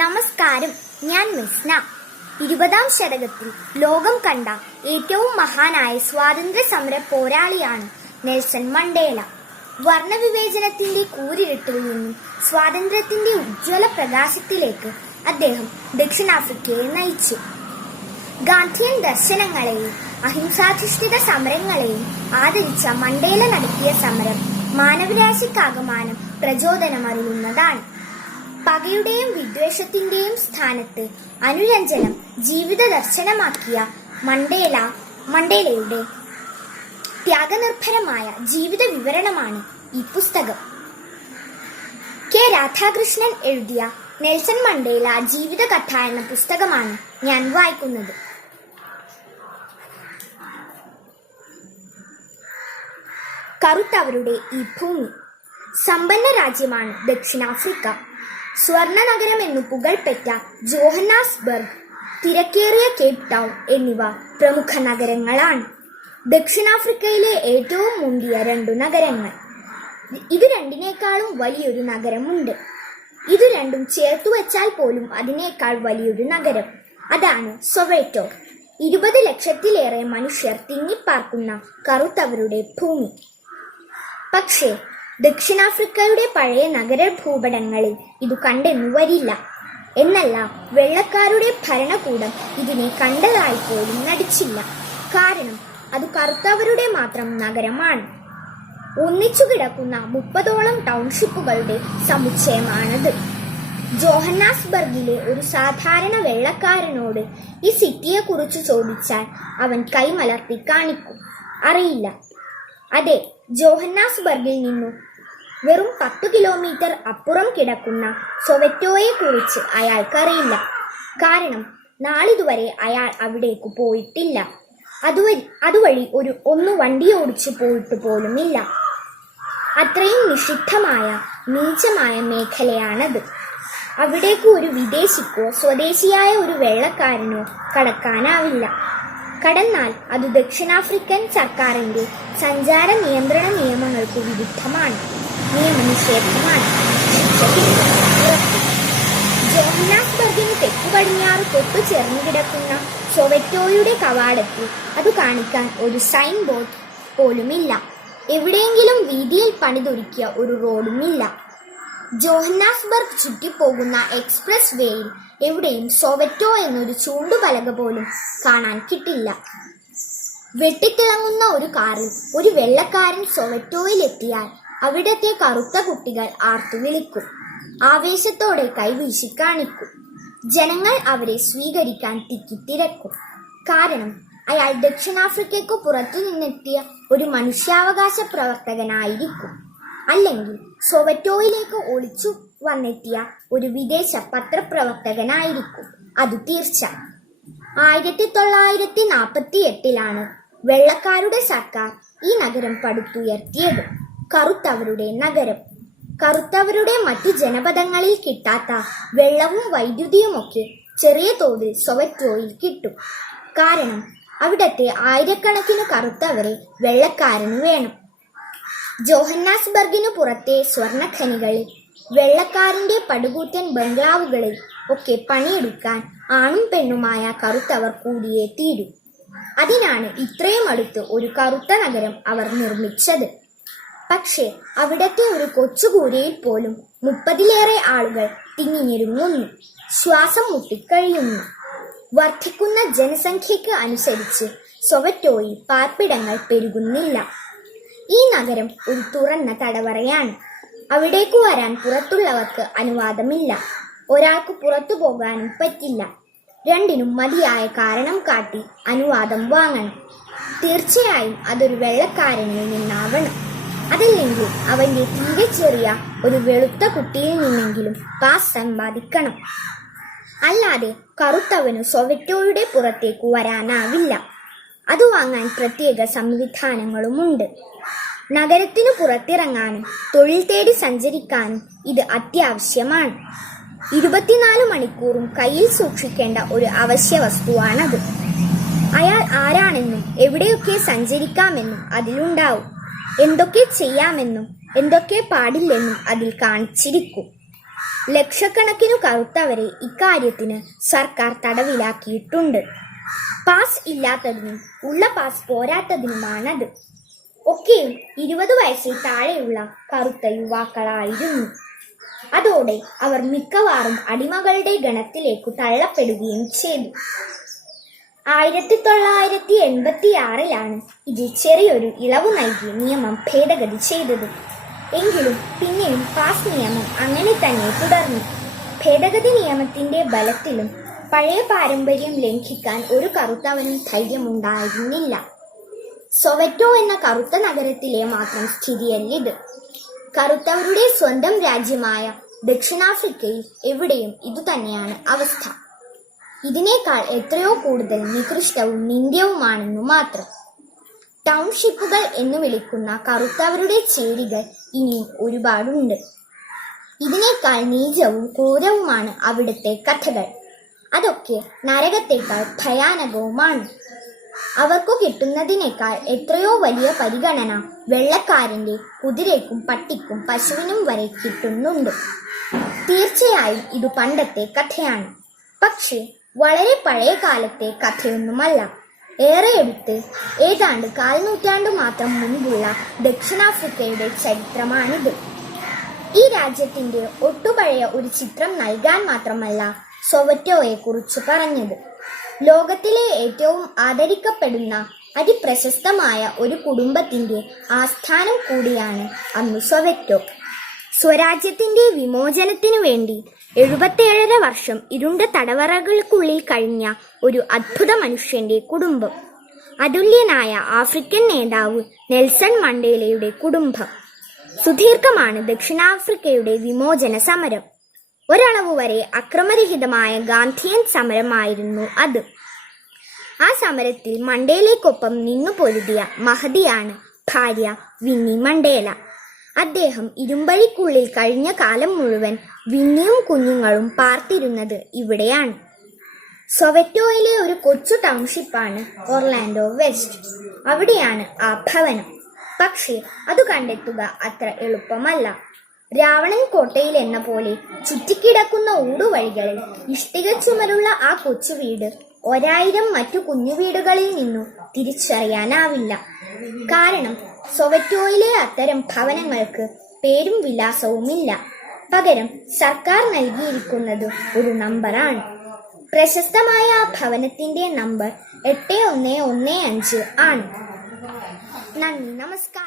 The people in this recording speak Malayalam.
നമസ്കാരം, ഞാൻ മിസ്ന. 20-ാം ശതകത്തിൽ ലോകം കണ്ട ഏറ്റവും മഹാനായ സ്വാതന്ത്ര്യ സമര പോരാളിയാണ് നെൽസൺ മണ്ടേല. വർണ്ണവിവേചനത്തിന്റെ കൂരിരുട്ടിൽ നിന്നും സ്വാതന്ത്ര്യത്തിന്റെ ഉജ്ജ്വല പ്രകാശത്തിലേക്ക് അദ്ദേഹം ദക്ഷിണാഫ്രിക്കയെ നയിച്ചു. ഗാന്ധിയൻ ദർശനങ്ങളെയും അഹിംസാധിഷ്ഠിത സമരങ്ങളെയും ആദരിച്ച മണ്ടേല നടത്തിയ സമരം മാനവരാശിക്കാകമാനം പ്രചോദനമരുളുന്നതാണ്. പകയുടെയും വിദ്വേഷത്തിന്റെയും സ്ഥാനത്ത് അനുരഞ്ജനം ജീവിത ദർശനമാക്കിയ മണ്ടേലയുടെ ത്യാഗനിർഭരമായ ജീവിത വിവരണമാണ് ഈ പുസ്തകം. കെ രാധാകൃഷ്ണൻ എഴുതിയ നെൽസൺ മണ്ടേല ജീവിതകഥ എന്ന പുസ്തകമാണ് ഞാൻ വായിക്കുന്നത്. കറുത്തവരുടെ ഈ ഭൂമി. സമ്പന്ന രാജ്യമാണ് ദക്ഷിണാഫ്രിക്ക. സ്വർണ്ണ നഗരം എന്നു പുകൾപെറ്റ ജോഹന്നാസ്ബർഗ്, തിരക്കേറിയ കേപ്പ് ടൗൺ എന്നിവ പ്രമുഖ നഗരങ്ങളാണ്. ദക്ഷിണാഫ്രിക്കയിലെ ഏറ്റവും മുന്തിയ 2 നഗരങ്ങൾ. ഇത് രണ്ടിനേക്കാളും വലിയൊരു നഗരമുണ്ട്. ഇത് രണ്ടും ചേർത്തു വെച്ചാൽ പോലും അതിനേക്കാൾ വലിയൊരു നഗരം. അതാണ് സൊവെറ്റോ. 20 ലക്ഷത്തിലേറെ മനുഷ്യർ തിങ്ങിപ്പാർക്കുന്ന കറുത്തവരുടെ ഭൂമി. പക്ഷേ ദക്ഷിണാഫ്രിക്കയുടെ പഴയ നഗര ഭൂപടങ്ങളിൽ ഇത് കണ്ടെന്നു വരില്ല. എന്നല്ല, വെള്ളക്കാരുടെ ഭരണകൂടം ഇതിനെ കണ്ടതായി പോലും നടിച്ചില്ല. കാരണം അത് കറുത്തവരുടെ മാത്രം നഗരമാണ്. ഒന്നിച്ചു കിടക്കുന്ന 30ഓളം ടൗൺഷിപ്പുകളുടെ സമുച്ചയമാണത്. ജോഹന്നാസ്ബർഗിലെ ഒരു സാധാരണ വെള്ളക്കാരനോട് ഈ സിറ്റിയെ കുറിച്ച് ചോദിച്ചാൽ അവൻ കൈമലർത്തി കാണിക്കും, അറിയില്ല. അതെ, ജോഹന്നാസ്ബർഗിൽ നിന്നു വെറും 10 കിലോമീറ്റർ അപ്പുറം കിടക്കുന്ന സൊവെറ്റോയെ കുറിച്ച് അയാൾക്കറിയില്ല. കാരണം നാളിതുവരെ അയാൾ അവിടേക്ക് പോയിട്ടില്ല. അതുവഴി ഒന്ന് വണ്ടി ഓടിച്ചു പോയിട്ട് പോലുമില്ല. അത്രയും നിഷിദ്ധമായ നീചമായ മേഖലയാണത്. അവിടേക്ക് ഒരു വിദേശിക്കോ സ്വദേശിയായ ഒരു വെള്ളക്കാരനോ കടക്കാനാവില്ല. കടന്നാൽ അത് ദക്ഷിണാഫ്രിക്കൻ സർക്കാരിന്റെ സഞ്ചാര നിയന്ത്രണ നിയമങ്ങൾക്ക് വിരുദ്ധമാണ്, നിയമനിഷേധമാണ്. ജോഹന്നാസ്ബർഗിന് തെക്കു പടിഞ്ഞാറ് തൊട്ടു ചേർന്ന് കിടക്കുന്ന സൊവെറ്റോയുടെ കവാടത്തിൽ അത് കാണിക്കാൻ ഒരു സൈൻ ബോർഡ് പോലുമില്ല. എവിടെയെങ്കിലും വീതിയിൽ പണിതൊരുക്കിയ ഒരു റോഡുമില്ല. ജോഹന്നാസ്ബർഗ് ചുറ്റിപ്പോകുന്ന എക്സ്പ്രസ് വേയിൽ എവിടെയും സൊവെറ്റോ എന്നൊരു ചൂണ്ടുപലക പോലും കാണാൻ കിട്ടില്ല. വെട്ടിത്തിളങ്ങുന്ന ഒരു കാറിൽ ഒരു വെള്ളക്കാരൻ സൊവെറ്റോയിലെത്തിയാൽ അവിടത്തെ കറുത്ത കുട്ടികൾ ആർത്തു വിളിക്കും, ആവേശത്തോടെ കൈവീശി കാണിക്കും. ജനങ്ങൾ അവരെ സ്വീകരിക്കാൻ തിക്കിത്തിരക്കും. കാരണം അയാൾ ദക്ഷിണാഫ്രിക്കയ്ക്കു പുറത്തു നിന്നെത്തിയ ഒരു മനുഷ്യാവകാശ പ്രവർത്തകനായിരിക്കും, അല്ലെങ്കിൽ സൊവെറ്റോയിലേക്ക് ഒളിച്ചു വന്നെത്തിയ ഒരു വിദേശ പത്രപ്രവർത്തകനായിരിക്കും. അത് തീർച്ച. 1948 വെള്ളക്കാരുടെ സർക്കാർ ഈ നഗരം പടുത്തുയർത്തിയത്. കറുത്തവരുടെ നഗരം. കറുത്തവരുടെ മറ്റു ജനപദങ്ങളിൽ കിട്ടാത്ത വെള്ളവും വൈദ്യുതിയുമൊക്കെ ചെറിയ തോതിൽ സൊവെറ്റോയിൽ കിട്ടും. കാരണം അവിടത്തെ ആയിരക്കണക്കിന് കറുത്തവരെ വെള്ളക്കാരന് വേണം. ജോഹന്നാസ്ബർഗിനു പുറത്തെ സ്വർണ്ണഖനികളിൽ, വെള്ളക്കാരന്റെ പടുകൂറ്റൻ ബംഗ്ലാവുകളിൽ ഒക്കെ പണിയെടുക്കാൻ ആണും പെണ്ണുമായ കറുത്തവർ കൂടിയേ തീരൂ. അതിനാണ് ഇത്രയും അടുത്ത് ഒരു കറുത്ത നഗരം അവർ നിർമ്മിച്ചത്. പക്ഷേ അവിടത്തെ ഒരു കൊച്ചുകൂരയിൽ പോലും 30ലേറെ ആളുകൾ തിങ്ങിഞ്ഞിരുങ്ങുന്നു, ശ്വാസം മുട്ടിക്കഴിയുന്നു. വർദ്ധിക്കുന്ന ജനസംഖ്യയ്ക്ക് അനുസരിച്ച് സൊവെറ്റോയിൽ പാർപ്പിടങ്ങൾ പെരുകുന്നില്ല. ഈ നഗരം ഒരു തുറന്ന തടവറയാണ്. അവിടേക്ക് വരാൻ പുറത്തുള്ളവർക്ക് അനുവാദമില്ല. ഒരാൾക്ക് പുറത്തു പോകാനും പറ്റില്ല. രണ്ടിനും മതിയായ കാരണം കാട്ടി അനുവാദം വാങ്ങണം. തീർച്ചയായും അതൊരു വെള്ളക്കാരനിൽ നിന്നാവണം. അതല്ലെങ്കിൽ അവന്റെ തീരെ ചെറിയ ഒരു വെളുത്ത കുട്ടിയിൽ നിന്നെങ്കിലും പാസ് സമ്പാദിക്കണം. അല്ലാതെ കറുത്തവനു സൊവെറ്റോയുടെ പുറത്തേക്ക് വരാനാവില്ല. അത് വാങ്ങാൻ പ്രത്യേക സംവിധാനങ്ങളുമുണ്ട്. നഗരത്തിനു പുറത്തിറങ്ങാനും തൊഴിൽ തേടി സഞ്ചരിക്കാനും ഇത് അത്യാവശ്യമാണ്. 24 മണിക്കൂറും കയ്യിൽ സൂക്ഷിക്കേണ്ട ഒരു അവശ്യ വസ്തുവാണത്. അയാൾ ആരാണെന്നും എവിടെയൊക്കെ സഞ്ചരിക്കാമെന്നും അതിലുണ്ടാവും. എന്തൊക്കെ ചെയ്യാമെന്നും എന്തൊക്കെ പാടില്ലെന്നും അതിൽ കാണിച്ചിരിക്കും. ലക്ഷക്കണക്കിനു കറുത്തവരെ ഇക്കാര്യത്തിന് സർക്കാർ തടവിലാക്കിയിട്ടുണ്ട്. പാസ് ഇല്ലാത്തതിനും ഉള്ള പാസ് പോരാത്തതിനുമാണത്. ഒക്കെയും 20 വയസ്സിൽ താഴെയുള്ള കറുത്ത യുവാക്കളായിരുന്നു. അതോടെ അവർ മിക്കവാറും അടിമകളുടെ ഗണത്തിലേക്കു തള്ളപ്പെടുകയും ചെയ്തു. 1986 ഇതിൽ ചെറിയൊരു ഇളവ് നൽകി നിയമം ഭേദഗതി ചെയ്തത്. എങ്കിലും പിന്നെയും പാസ് നിയമം അങ്ങനെ തന്നെ തുടർന്നു. ഭേദഗതി നിയമത്തിന്റെ ബലത്തിലും പഴയ പാരമ്പര്യം ലംഘിക്കാൻ ഒരു കറുത്തവനും ധൈര്യമുണ്ടായിരുന്നില്ല. സൊവെറ്റോ എന്ന കറുത്ത നഗരത്തിലെ മാത്രം സ്ഥിതിയല്ലിത്. കറുത്തവരുടെ സ്വന്തം രാജ്യമായ ദക്ഷിണാഫ്രിക്കയിൽ എവിടെയും ഇതുതന്നെയാണ് അവസ്ഥ. ഇതിനേക്കാൾ എത്രയോ കൂടുതൽ നികൃഷ്ടവും നിന്ദ്യവുമാണെന്നു മാത്രം. ടൗൺഷിപ്പുകൾ എന്ന് വിളിക്കുന്ന കറുത്തവരുടെ ചേരികൾ ഇനിയും ഒരുപാടുണ്ട്. ഇതിനേക്കാൾ നീചവും ക്രൂരവുമാണ് അവിടുത്തെ കഥകൾ. അതൊക്കെ നരകത്തേക്കാൾ ഭയാനകവുമാണ്. അവർക്കു കിട്ടുന്നതിനേക്കാൾ എത്രയോ വലിയ പരിഗണന വെള്ളക്കാരന്റെ കുതിരയ്ക്കും പട്ടിക്കും പശുവിനും വരെ കിട്ടുന്നുണ്ട്. തീർച്ചയായും ഇത് പണ്ടത്തെ കഥയാണ്. പക്ഷേ വളരെ പഴയ കാലത്തെ കഥയൊന്നുമല്ല. ഏറെ എടുത്ത് ഏതാണ്ട് 1/4 നൂറ്റാണ്ട് മാത്രം മുൻപുള്ള ദക്ഷിണാഫ്രിക്കയുടെ ചരിത്രമാണിത്. ഈ രാജ്യത്തിന്റെ ഒട്ടുപഴയ ഒരു ചിത്രം നൽകാൻ മാത്രമല്ല സൊവെറ്റോയെ കുറിച്ച് പറഞ്ഞത്. ലോകത്തിലെ ഏറ്റവും ആദരിക്കപ്പെടുന്ന അതിപ്രശസ്തമായ ഒരു കുടുംബത്തിന്റെ ആസ്ഥാനം കൂടിയാണ് അന്ന് സൊവെറ്റോ. സ്വരാജ്യത്തിന്റെ വിമോചനത്തിനു വേണ്ടി 77 വർഷം ഇരുണ്ട തടവറകൾക്കുള്ളിൽ കഴിഞ്ഞ ഒരു അദ്ഭുത മനുഷ്യന്റെ കുടുംബം. അതുല്യനായ ആഫ്രിക്കൻ നേതാവ് നെൽസൺ മണ്ടേലയുടെ കുടുംബം. സുദീർഘമാണ് ദക്ഷിണാഫ്രിക്കയുടെ വിമോചന സമരം. ഒരളവ് വരെ അക്രമരഹിതമായ ഗാന്ധിയൻ സമരമായിരുന്നു അത്. ആ സമരത്തിൽ മണ്ടേലയ്ക്കൊപ്പം നിന്നു പൊരുതിയ മഹതിയാണ് ഭാര്യ വിന്നി മണ്ടേല. അദ്ദേഹം ഇരുമ്പഴിക്കുള്ളിൽ കഴിഞ്ഞ കാലം മുഴുവൻ വിന്നിയും കുഞ്ഞുങ്ങളും പാർത്തിരുന്നത് ഇവിടെയാണ്. സൊവെറ്റോയിലെ ഒരു കൊച്ചു ടൗൺഷിപ്പാണ് ഒർലാൻഡോ വെസ്റ്റ്. അവിടെയാണ് ആ ഭവനം. പക്ഷേ അത് കണ്ടെത്തുക അത്ര എളുപ്പമല്ല. രാവണൻ കോട്ടയിൽ എന്ന പോലെ ചുറ്റിക്കിടക്കുന്ന ഊടുവഴികളിൽ ഇഷ്ടിക ചുമരുള്ള ആ കൊച്ചു വീട് 1000 മറ്റു കുഞ്ഞു വീടുകളിൽ നിന്നു തിരിച്ചറിയാനാവില്ല. കാരണം സൊവെറ്റോയിലെ അത്തരം ഭവനങ്ങൾക്ക് പേരും വിലാസവുമില്ല. പകരം സർക്കാർ നൽകിയിരിക്കുന്നത് ഒരു നമ്പറാണ്. പ്രശസ്തമായ ആ ഭവനത്തിന്റെ നമ്പർ 8115 ആണ്. നന്ദി, നമസ്കാരം.